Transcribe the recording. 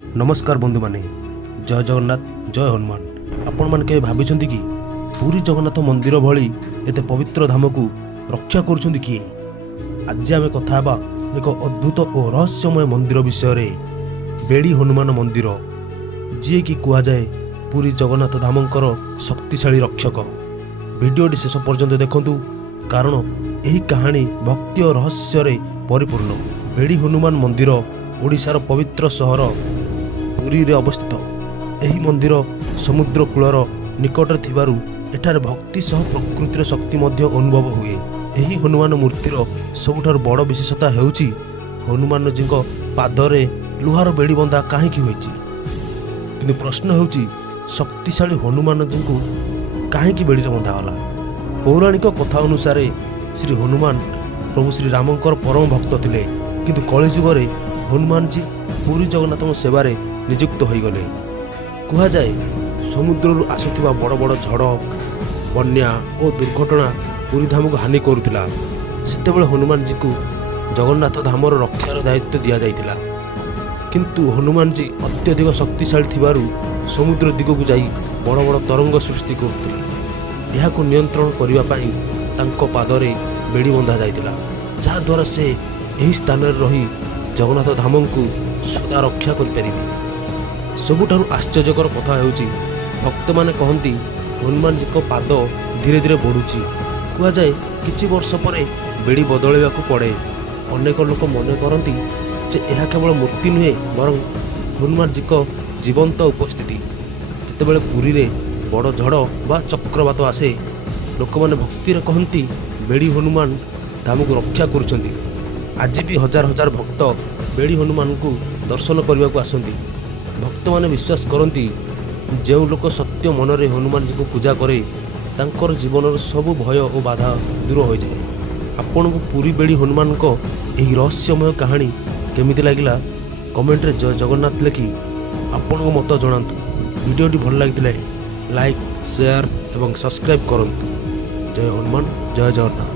नमस्कार बंधु माने जय जगन्नाथ जय हनुमान। आपण मान के भाबिछंती कि पुरी जगन्नाथ मंदिर भली एते पवित्र धाम को रक्षा करुछंती किए? आज आमे कथा बा एक अद्भुत और रहस्यमय मंदिर विषय रे, बेड़ी हनुमान मंदिर, जी कि कुआ जाए पुरी जगन्नाथ धामंकर शक्तिशाली रक्षक। वीडियोटी शेष पर्यंत देखंतु, कारण यही कहानी भक्ति और रहस्य रे परिपूर्ण। बेड़ी हनुमान मंदिर ओडिशार पवित्र सहर पुरी रे अवस्थित। यही मंदिर समुद्र कूलर निकटरे थिबारु एठारे भक्ति सह प्रकृतिर शक्ति मध्य अनुभव हुए। यही हनुमान मूर्तिर सबुठार बड़ विशेषता हेउची हनुमान जी पादरे लुहार बेड़ी बंधा काहेकि होईची। किंतु प्रश्न हेउची शक्तिशाली हनुमान जी को काहेकि बेड़ीरे बंधा होला? पौराणिक कथा अनुसार श्री हनुमान प्रभु श्री रामंकर परम भक्त थिले, किंतु कलिजुगरे हनुमान जी पुरी जगन्नाथ सेवारे नियुक्त हो गले। कह जाए समुद्रରୁ आसुथिबा बड़ बड़ झड़, बन्या और दुर्घटना पुरी धाम को हानि करुथिला। सेतेबेले हनुमान जी को जगन्नाथ धामर रक्षार दायित्व दिया जाइथिला। किंतु हनुमान जी अत्यधिक शक्तिशाली थिबारु समुद्र दिग को जाई बड़ बड़ तरंग सृष्टि करुथिले। एहाको नियंत्रण करिवा पई तांको पादरे बेड़ी बंधा जाइथिला, जहा द्वारा से एही स्थान रे रही जगन्नाथ धाम को सदा रक्षा करिपारिबे। सबुठारु आश्चर्यकर कथा हेउची भक्त माने कहंती हनुमान जी को पाद धीरे धीरे बढ़ुची। कह जाए किछि वर्ष परे बेड़ी बदलैबाकू पड़े। अनेक लोक मन करती जे यह केवल मूर्ति नुहे, बरं हनुमान जी को जीवंत उपस्थिति। जेतेबेले पुरी रे बड़ झड़ बा चक्रवात आसे, लोक माने भक्ति रे कहंती बेड़ी हनुमान धाम को रक्षा करुछंती। आज भी हजार हजार भक्त बेड़ी हनुमान को दर्शन करने को आसती। भक्त माने विश्वास करती जो लोक सत्य मन रे हनुमान जी को पूजा करे, तांकर जीवन सब भय और बाधा दूर हो जाए। आपण को पुरी बेड़ी हनुमान को यही रहस्यमय कहानी केमिति लागिला कमेंट रे जय जगन्नाथ लिखि आपण को मत जणांतु। वीडियोटी भल लागिथिले लाइक, शेयर एवं सब्सक्राइब करंतु। जय हनुमान जय जगन्नाथ।